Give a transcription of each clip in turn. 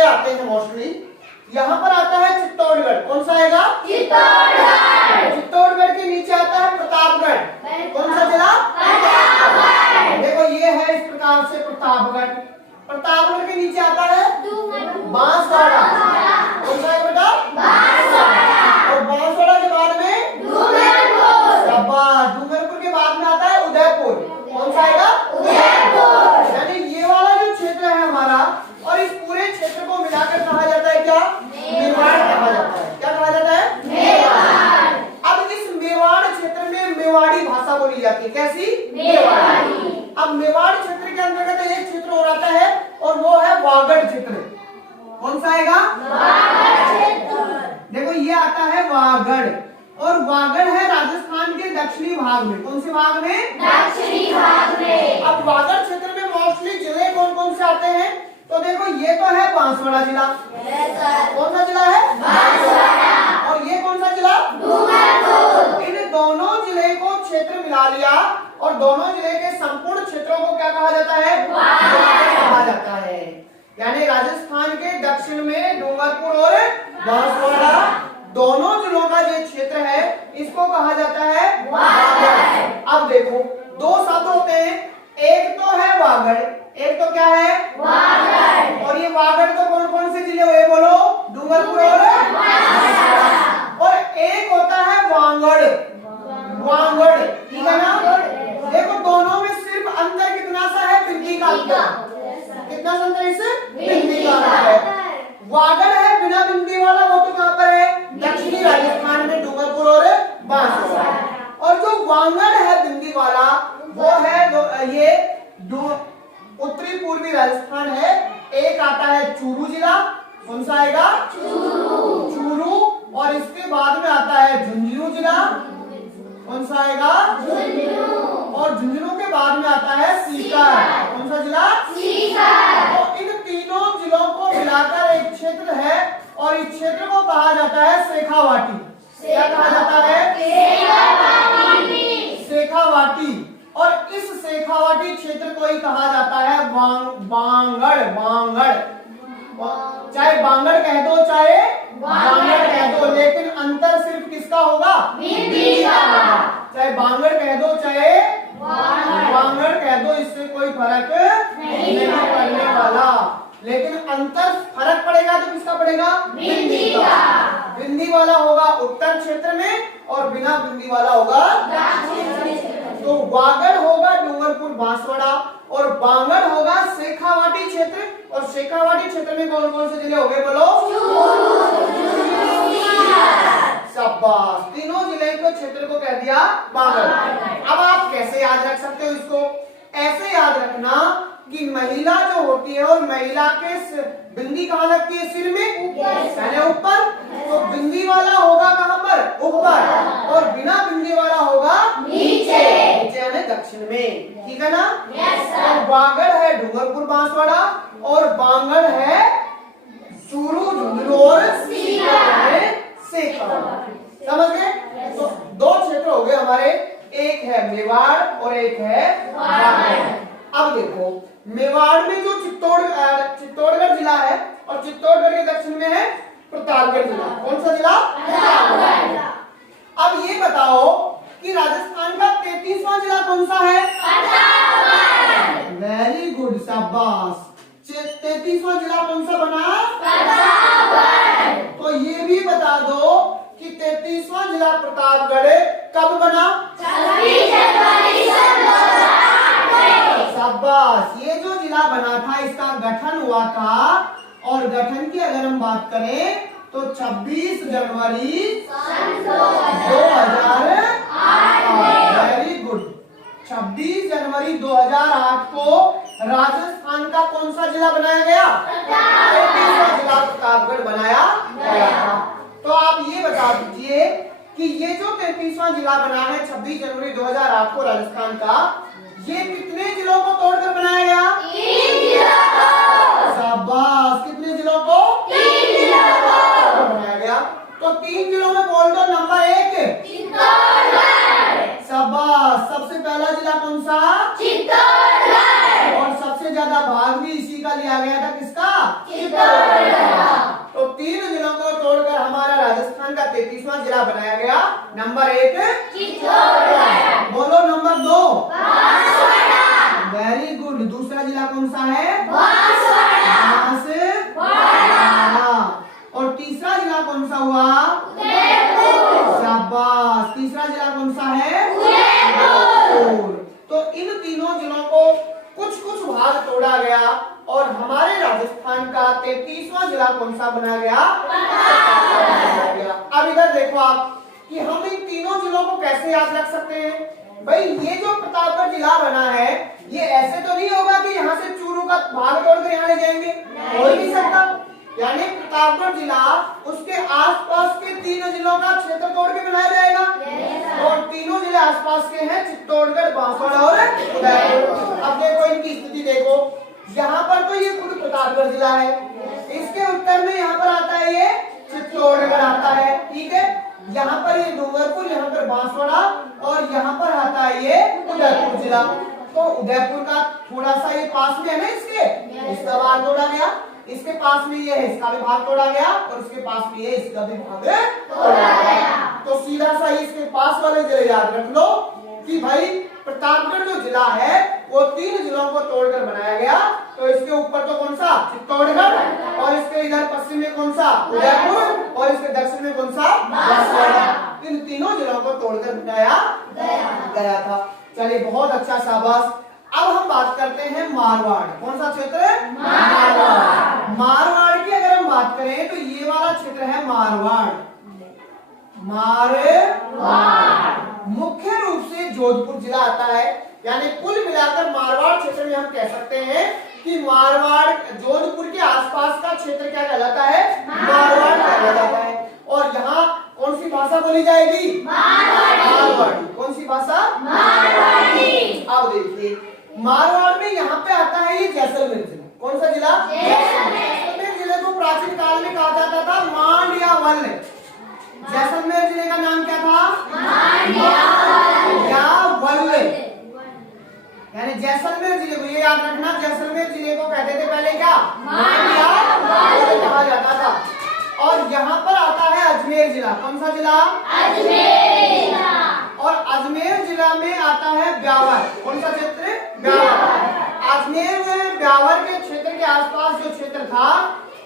जिले आते हैं मोस्टली। यहाँ पर आता है चित्तौड़गढ़, कौन सा आएगा? चित्तौड़गढ़। चित्तौड़गढ़ के नीचे आता है प्रतापगढ़, कौन सा जिला? प्रतापगढ़। देखो ये है इस प्रकार से प्रतापगढ़। प्रतापगढ़ के नीचे आता है बांसवाड़ा, कौन सा है बेटा? बांसवाड़ा। और बांसवाड़ा के बाद में डूंगरपुर। शाबाश। डूंगरपुर के बाद में आता है उदयपुर, कौन सा आएगा? उदयपुर। यानी ये वाला जो क्षेत्र है हमारा, और इस पूरे क्षेत्र को मिलाकर कहा जाता है क्या? मेवाड़ कहा जाता है। क्या कहा जाता है? मेवाड़। अब इस मेवाड़ क्षेत्र में मेवाड़ी भाषा बोली जाती है, कैसी? मेवाड़ी। अब मेवाड़ क्षेत्र के अंतर्गत एक क्षेत्र और आता है और वो है वागड़ क्षेत्र, कौन सा आएगा? वागड़ क्षेत्र। देखो ये आता है वागड़, और वागड़ है राजस्थान के दक्षिणी भाग में, कौन से भाग में? दक्षिणी भाग में। अब वागड़ क्षेत्र में मोस्टली जिले कौन कौन से आते हैं? तो देखो ये तो है बांसवाड़ा जिला, कौन सा जिला है? बांसवाड़ा। और ये कौन सा जिला? डूंगरपुर। इन दोनों जिले को क्षेत्र मिला लिया और दोनों जिले के संपूर्ण क्षेत्रों को क्या कहा जाता है? कहा जाता है। यानी राजस्थान के दक्षिण में डूंगरपुर और बांसवाड़ा दोनों जिलों का जो क्षेत्र है इसको कहा जाता है वागड़। अब देखो दो शब्द होते हैं, एक तो है वागड़, एक तो क्या है? वागड़। और ये वागड़ तो कौन कौन से जिले हुए बोलो? डूंगरपुर और बांसवाड़ा। और एक होता है वांगड़, वांगड़, ठीक है ना? देखो दोनों में सिर्फ अंतर कितना सा है? बिंदी का अंतर। कितना सा अंतर है इससे? बिंदी का अंतर है। वागड़ है बिना बिंदी वाला, वो तो कहां पर है? दक्षिणी राजस्थान में डूंगरपुर और बांसवाड़ा। और जो वांगड़ है बिंदी वाला वो है ये उत्तरी पूर्वी राजस्थान है। एक आता है चूरू जिला, कौन सा आएगा? चूरू। और इसके बाद में आता है झुंझुनू जिला, कौन सा आएगा? और झुंझुनू के बाद में आता है सीकर, कौन सा जिला? सीकर। तो इन तीनों जिलों को मिलाकर एक क्षेत्र है और इस क्षेत्र को कहा जाता है शेखावाटी। क्या कहा जाता है? शेखावाटी। और इस शेखावाटी क्षेत्र को ही कहा जाता है बांगड़, बांगड़। चाहे बांगड़ कह दो चाहे बांगड़ कह दो, लेकिन अंतर सिर्फ किसका होगा? बिंदी का। चाहे बांगड़ कह दो चाहे बांगड़ कह दो, इससे कोई फर्क नहीं पड़ने वाला। लेकिन अंतर फर्क पड़ेगा तो किसका पड़ेगा? बिंदी का। बिंदी वाला होगा उत्तर क्षेत्र में और बिना बिंदी वाला होगा दक्षिण। तो वागड़ होगा डूंगरपुर बांसवाड़ा और बांगड़ होगा शेखावाटी क्षेत्र। और शेखावाटी क्षेत्र में कौन कौन से जिले हो गए बोलो? शाबाश। तीनों जिले के क्षेत्र को कह दिया बांगड़। अब आप कैसे याद रख सकते हो इसको? ऐसे याद रखना कि महिला जो होती है और महिला के बिंदी कहाँ लगती है? सिर में, पहले ऊपर। तो बिंदी वाला होगा कहाँ पर? ऊपर। और बिना बिंदी वाला होगा नीचे, यानी दक्षिण में, ठीक है ना? तो वागड़ है डूंगरपुर बांसवाड़ा और बांगड़ है चूरू झुंझुनू और शेखावाटी। समझ गए? तो दो क्षेत्र हो गए हमारे, एक है मेवाड़ और एक है वागड़। अब देखो मेवाड़ में जो चित्तौड़गढ़ जिला है और चित्तौड़गढ़ के दक्षिण में है प्रतापगढ़ जिला, कौन सा जिला? प्रतापगढ़। अब ये बताओ कि राजस्थान का 33वां जिला कौन सा है? प्रतापगढ़। वेरी गुड, शाबाश। 33वां जिला कौन सा बना? प्रतापगढ़। तो ये भी बता दो कि 33वां जिला प्रतापगढ़ कब बना? 26 जनवरी सन 2008। शाबाश। ये जो जिला बना था इसका गठन हुआ था, और गठन की अगर हम बात करें तो 26 जनवरी 2008। Very good. 26 जनवरी 2008 को राजस्थान का कौन सा जिला बनाया गया? 33वां जिला प्रतापगढ़ बनाया गया था। तो आप ये बता दीजिए कि ये जो 33वां जिला बना है 26 जनवरी 2008 को राजस्थान का, ये कितने जिलों को तोड़कर बनाया गया? 3 जिलों को। शाबाश। कितने जिलों को? 3 जिलों को बनाया गया। तो 3 जिलों में बोल दो नंबर 1 चित्तौड़गढ़। शाबाश। सबसे पहला जिला कौन सा? चित्तौड़गढ़। और सबसे ज्यादा भाग भी इसी का लिया गया था, किसका? चित्तौड़गढ़। नंबर 1 चित्तौड़गढ़। बोलो नंबर 2 बांसवाड़ा। Very good. दूसरा जिला कौन सा है? बांसवाड़ा। और तीसरा जिला कौन सा हुआ? उदयपुर। शाबाश। तीसरा जिला कौन सा है? उदयपुर। तो इन तीनों जिलों को कुछ कुछ भाग तोड़ा गया और हमारे राजस्थान का 33वां जिला कौन सा बना गया? अब इधर देखो आप कि हम इन तीनों जिलों को कैसे याद रख सकते हैं। भाई ये जो प्रतापगढ़ जिला बना है ये ऐसे तो नहीं होगा कि यहाँ से चूरू का भाग तोड़कर यहाँ ले जाएंगे, हो ही नहीं सकता। यानी प्रतापगढ़ जिला उसके आसपास के 3 जिलों का क्षेत्र तोड़ के बनाया जाएगा। और तीनों जिले आसपास के हैं, चित्तौड़गढ़, बांसवाड़ा और उदयपुर। अब देखो इनकी स्थिति देखो, यहाँ पर तो ये खुद प्रतापगढ़ जिला है, इसके उत्तर में यहाँ पर आता है ये चित्तौड़गढ़ आता है, ठीक है। यहाँ पर ये डूंगरपुर, यहाँ पर बांसवाड़ा और यहाँ पर आता है ये उदयपुर जिला। तो उदयपुर का थोड़ा सा ये पास में है ना, इसका भाग तोड़ा गया, इसके पास में ये है, इसका भी भाग तोड़ा गया और इसके पास में ये, इसका भी भाग तोड़ा गया। तो सीधा सा इसके पास वाले जिले याद रख लो कि भाई प्रतापगढ़ जो जिला है वो 3 जिलों को तोड़कर बनाया गया। तो इसके ऊपर तो कौन सा? चित्तौड़गढ़। और इसके इधर पश्चिम में कौन सा? उदयपुर। और इसके दक्षिण में कौन सा? बांसवाड़ा। इन तीनों जिलों को तोड़कर बनाया गया था। चलिए बहुत अच्छा, शाबाश। अब हम बात करते हैं मारवाड़। कौन सा क्षेत्र है? मारवाड़। मारवाड़ की अगर हम बात करें तो ये वाला क्षेत्र है मारवाड़। मुख्य रूप से जोधपुर जिला आता है, यानी कुल मिलाकर मारवाड़ क्षेत्र में हम कह सकते हैं कि मारवाड़ जोधपुर के आसपास का क्षेत्र क्या कहलाता है? मारवाड़ कहलाता है। और यहाँ कौन सी भाषा बोली जाएगी? मारवाड़ी। कौन सी भाषा? मारवाड़ी। अब देखिए मारवाड़ में यहाँ पे आता है ये जैसलमेर जिला। कौन सा जिला? जैसलमेर जिले को प्राचीन काल में कहा जाता था मांड या वल्ल। जैसलमेर जिले का नाम क्या था? या वल्ल। यानी जैसलमेर जिले को ये याद रखना, जैसलमेर जिले को कहते थे पहले क्या? मांड या वल्ल कहा जाता था। और यहाँ पर आता है अजमेर जिला। कौन सा जिला? अजमेर। और अजमेर जिला में आता है ब्यावर। कौन सा क्षेत्र? ब्यावर। अजमेर में ब्यावर के क्षेत्र के आसपास जो क्षेत्र था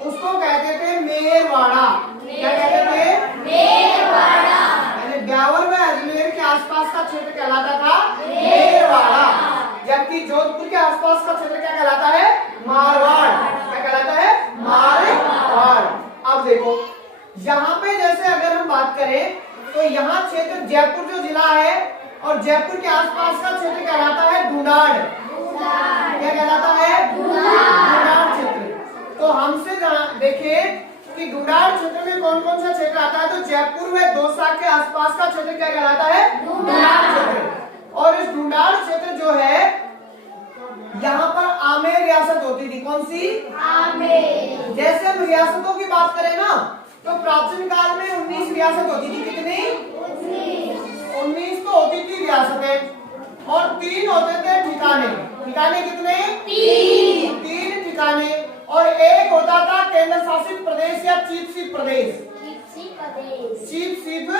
उसको कहते थे मेरवाड़ा। क्या कहते थे? मेरवाड़ा। यानी ब्यावर में अजमेर के आसपास का क्षेत्र कहलाता था मेरवाड़ा, जबकि जोधपुर के आसपास का क्षेत्र क्या कहलाता है? मारवाड़। क्या कहलाता है? मारवाड़। अब देखो यहाँ पे जैसे अगर हम बात करें तो यहाँ क्षेत्र जयपुर जो जिला है और जयपुर के आसपास का क्षेत्र कहलाता है ढूंढाड़। क्या कहलाता है? ढूंढाड़ क्षेत्र। तो हमसे देखें कि ढूंढाड़ क्षेत्र में कौन कौन सा क्षेत्र आता है, तो जयपुर में दौसा के आसपास का क्षेत्र क्या कहलाता है? ढूंढाड़ क्षेत्र। और इस ढूंढाड़ क्षेत्र जो है यहाँ पर आमेर रियासत होती थी। कौन सी? आमेर। जैसे हम रियासतों की बात करें ना तो प्राचीन काल में 19 रियासत होती थी। कितनी? 19 तो होती थी रियासतें और 3 होते थे ठिकाने। ठिकाने कितने? 3 ठिकाने। और एक होता था केंद्र शासित प्रदेश या चीफ शिप प्रदेश। चीफ शिप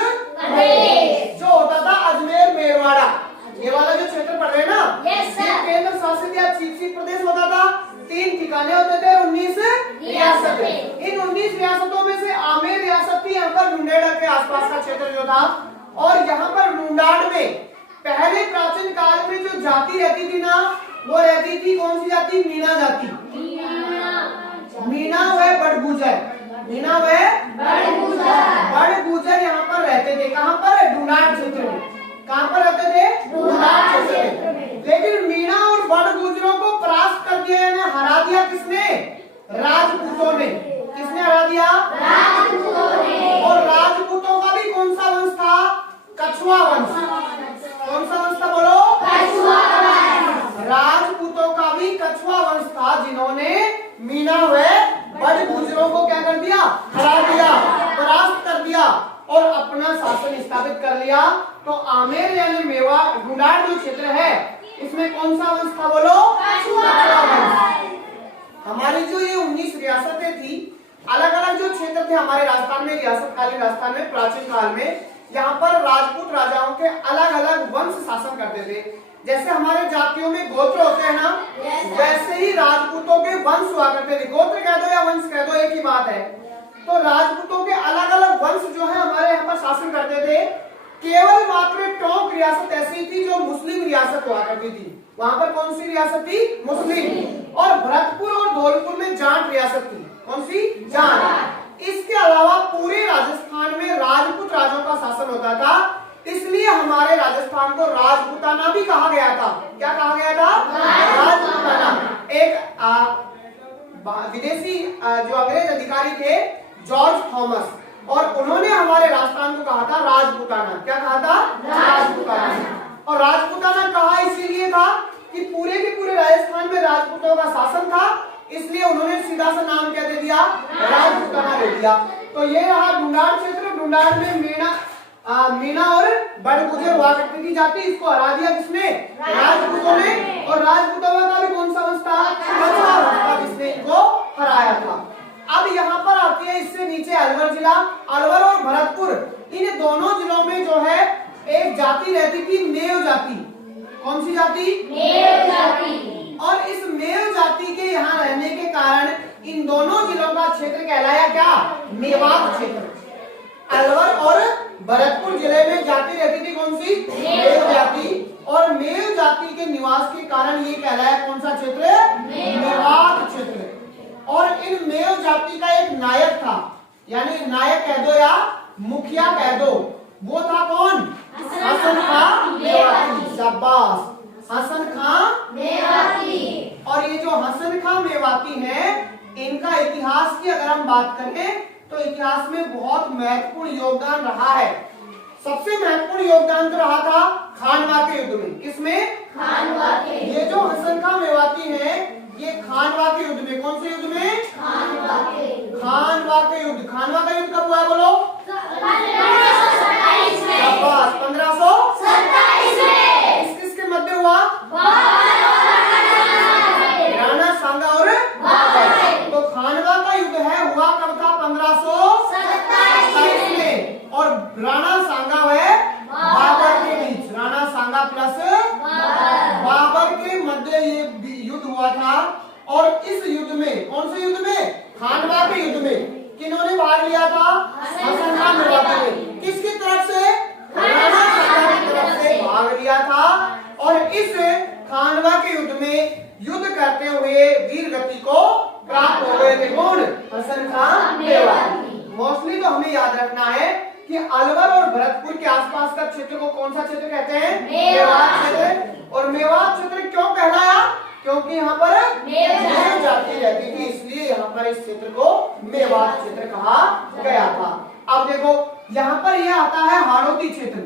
प्रदेश जो होता था अजमेर मेरवाड़ा। ये वाला जो क्षेत्र पड़ रहे हैं ना, केंद्र शासित या चीफ शिप प्रदेश होता था। 3 ठिकाने होते थे, 19 रियासतें। इन 19 रियासतों में से आमेर रियासत थी, यहाँ पर ढूंढाड़ के आसपास का क्षेत्र जो था। और यहाँ पर ढूंढाड़ में पहले प्राचीन काल में जो जाति रहती थी ना, वो रहती थी कौन सी जाति? मीणा जाति। मीणा व बड़गुजर। मीणा व बड़गुजर यहाँ पर रहते थे। कहाँ पर? ढूंढाड़ क्षेत्र में। कहाँ पर रहते थे? ढूंढाड़ क्षेत्र में। लेकिन मीणा और बड़गुजरों को परास्त कर दिया, यानी हरा दिया किसने? राजपूतों ने। किसने हरा दिया? राजपूतों ने। और राजपूतों का भी कौन सा वंश था? कछुआ वंश। कौन सा वंश था? बोलो। कछुआ वंश। राजपूतों का भी कछुआ वंश था, जिन्होंने मीणा व बड़गुजरों को क्या कर दिया? हरा दिया, परास्त कर दिया और अपना शासन स्थापित कर लिया। तो आमेर यानी मेवा ढूंढाड़ जो क्षेत्र है इसमें कौन सा वंश था? बोलो। कछुआ वंश। हमारी जो ये 19 रियासतें थी, अलग अलग जो क्षेत्र थे हमारे राजस्थान में, रियासत कालीन राजस्थान में प्राचीन काल में, यहाँ पर राजपूत राजाओं के अलग अलग वंश शासन करते थे। जैसे हमारे जातियों में गोत्र होते हैं ना, वैसे ही राजपूतों के वंश हुआ करते थे। गोत्र कह दो या वंश कह दो, एक ही बात है। तो राजपूतों के अलग अलग वंश जो है हमारे यहाँ पर शासन करते थे। केवल मात्र टोंक रियासत ऐसी थी जो मुस्लिम रियासत हुआ करती थी। वहां पर कौन सी रियासत थी? मुस्लिम। और भरतपुर और धौलपुर में जाट रियासत थी। कौन सी? जाट। इसके अलावा पूरे राजस्थान में राजपूत राजाओं का शासन होता था, इसलिए हमारे राजस्थान को राजपूताना भी कहा गया था। क्या कहा गया था? राजपूताना। एक विदेशी जो अंग्रेज अधिकारी थे जॉर्ज थॉमस, और उन्होंने हमारे राजस्थान को कहा था राजपूताना। क्या कहा था? राजपूताना। और राजपूताना कहा इसीलिए था कि पूरे के पूरे राजस्थान में राजपूतों का शासन था, इसलिए उन्होंने सीधा सा नाम क्या दे दिया? राजपूताना दे दिया। तो ये रहा ढूंढाड़ क्षेत्र। ढूंढाड़ में मीणा और बड़गुजर हुआ करती थी जाति। इसको हरा दिया किसने? राजपूतों ने। और राजपूतों का भी कौन सा वंश था? कछवाहा वंश था, जिसने इनको हराया था। अब यहाँ पर आती है इससे नीचे अलवर जिला। अलवर और भरतपुर, इन दोनों जिलों में जो है एक जाति रहती थी, मेव जाति। कौन सी जाति? मेव जाति। और इस मेव जाति के यहाँ रहने के कारण इन दोनों जिलों का क्षेत्र कहलाया क्या? मेवात क्षेत्र। अलवर और भरतपुर जिले में जाति रहती थी कौन सी? मेव जाति। और मेव जाति के निवास के कारण ये कहलाया कौन सा क्षेत्र? मेवात क्षेत्र। और इन मेव जाति का एक नायक था, यानी नायक कह दो या मुखिया कह दो, वो था कौन? हसन खां मेवाती। शाबाश, हसन खां मेवाती। और ये जो हसन खां मेवाती हैं, इनका इतिहास की अगर हम बात करें तो इतिहास में बहुत महत्वपूर्ण योगदान रहा है। सबसे महत्वपूर्ण योगदान तो रहा था खानवा के युद्ध में। किसमें? खानवा के। ये जो हसन खां मेवाती हैं, ये खानवा के युद्ध में, कौन से युद्ध में? खानवा के। खानवा के युद्ध। खानवा का युद्ध कब हुआ बोलो? 1527 में। 1527 में। किसके मध्य हुआ? राणा सांगा और बाबर। तो खानवा का युद्ध है हुआ कब था? 1527 में। और राणा सांगा है बाबर के बीच, राणा सांगा प्लस बाबर के मध्य ये युद्ध हुआ था। और इस युद्ध में, कौन से युद्ध में? खानवा के युद्ध में किन्होंने भाग लिया था? हसन खां मेवाती ने। किसकी तरफ से? राणा सांगा की तरफ से भाग लिया था। और इस खानवा के युद्ध में युद्ध करते हुए वीर गति को प्राप्त हो गए थे कौन? हसन खां मेवाती। मोस्टली तो हमें याद रखना है कि अलवर और भरतपुर के आसपास का क्षेत्र को कौन सा क्षेत्र कहते हैं? मेवात क्षेत्र। और मेवात क्षेत्र क्यों कहलाया? क्योंकि यहाँ पर मेव जाति रहती थी, इसलिए यहाँ पर इस क्षेत्र को मेवात क्षेत्र कहा गया था। अब देखो यहाँ पर यह आता है हाड़ौती क्षेत्र।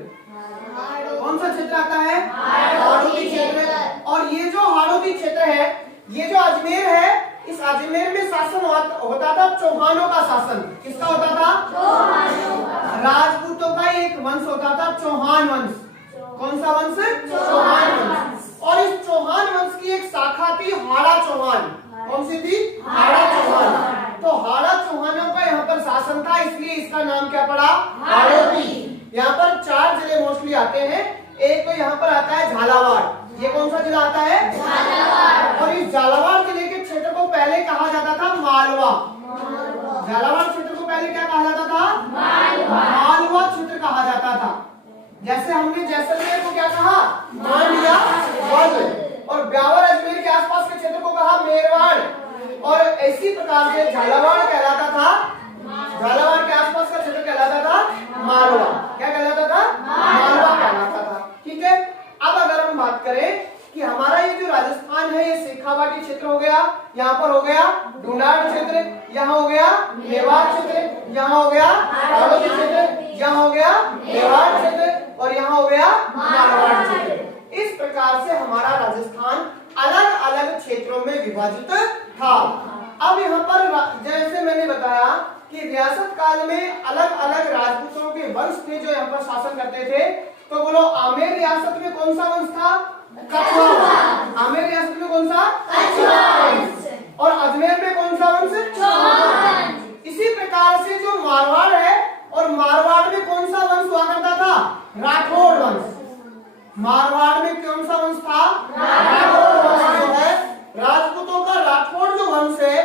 कौन सा क्षेत्र आता है? हाड़ौती क्षेत्र। और ये जो हाड़ौती क्षेत्र है, ये जो अजमेर है, इस अजमेर में शासन होता था चौहानों का शासन। किसका होता था? चौहानों का। राजपूतों का एक वंश होता था चौहान वंश। कौन सा वंश? चौहान वंश। और इस चौहान वंश की एक शाखा थी हाड़ा चौहान। कौन सी थी? हाड़ा चौहान। तो हाड़ा चौहानों का यहाँ पर शासन था, इसलिए इसका नाम क्या पड़ा? हाड़ौती। यहाँ पर 4 जिले मोस्टली आते हैं। एक तो यहाँ पर आता है झालावाड़। ये कौन सा जिला आता है? झालावाड़। और इस झालावाड़ जिले के क्षेत्र को पहले कहा जाता था मालवा। झालावाड़ क्षेत्र को पहले क्या कहा जाता था? मालवा क्षेत्र कहा जाता था। जैसे हमने जैसलमेर को क्या कहा? मांडलिया। और ब्यावर अजमेर के आसपास के क्षेत्र को कहा मेरवाड़। और इसी प्रकार से झालावाड़ कहलाता था, झालावाड़ के आसपास का क्षेत्र कहलाता था मालवा। क्या कहलाता था? मालवा कहलाता था। ठीक है। अब अगर हम बात करें कि हमारा ये जो राजस्थान है, ये शेखावाटी क्षेत्र हो गया, यहाँ पर हो गया ढूंढाड़ क्षेत्र, यहाँ हो गया मेवात क्षेत्र, यहाँ हो गया हाड़ौती क्षेत्र, यहाँ हो गया मेवाड़ क्षेत्र, और यहाँ हो गया मारवाड़ क्षेत्र। इस प्रकार से हमारा राजस्थान अलग अलग क्षेत्रों में विभाजित था। अब यहाँ पर जैसे मैंने बताया कि रियासत काल में अलग अलग राजपूतों के वंश थे जो यहाँ पर शासन करते थे। तो बोलो आमेर रियासत में कौन सा वंश था? कछवाहा। आमेर रियासत में कौन सा? कछवाहा। और अजमेर में कौन सा वंश? चौहान। इसी प्रकार से जो मारवाड़ है, और मारवाड़ में कौन सा वंश हुआ करता था? राठौड़ वंश। मारवाड़ में कौन सा वंश था? राठौड़ वंश जो है, राजपूतों का राठौड़ जो वंश है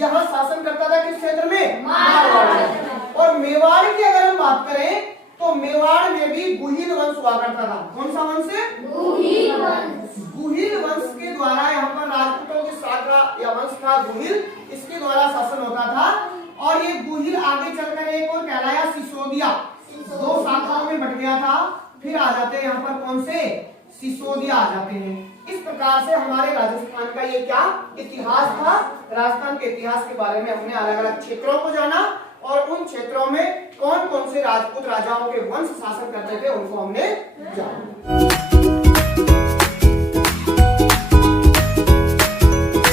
यहाँ शासन करता था किस क्षेत्र में? मारवाड़ में। और मेवाड़ की अगर हम बात करें तो मेवाड़ में भी गुहिल वंश हुआ करता था। कौन सा वंश है? गुहिल वंश। गुहिल वंश के द्वारा यहाँ पर राजपूतों की शाखा या वंश था गुहिल, इसके द्वारा शासन होता था। और ये गुहिल आगे चलकर एक और कहलाया सिसोदिया, दो शाखाओं में बट गया था। फिर आ जाते हैं यहाँ पर कौन से? सिसोदिया आ जाते हैं। इस प्रकार से हमारे राजस्थान का ये क्या इतिहास था। राजस्थान के इतिहास के बारे में हमने अलग अलग क्षेत्रों को जाना और उन क्षेत्रों में कौन कौन से राजपूत राजाओं के वंश शासन करते थे उनको हमने जाना।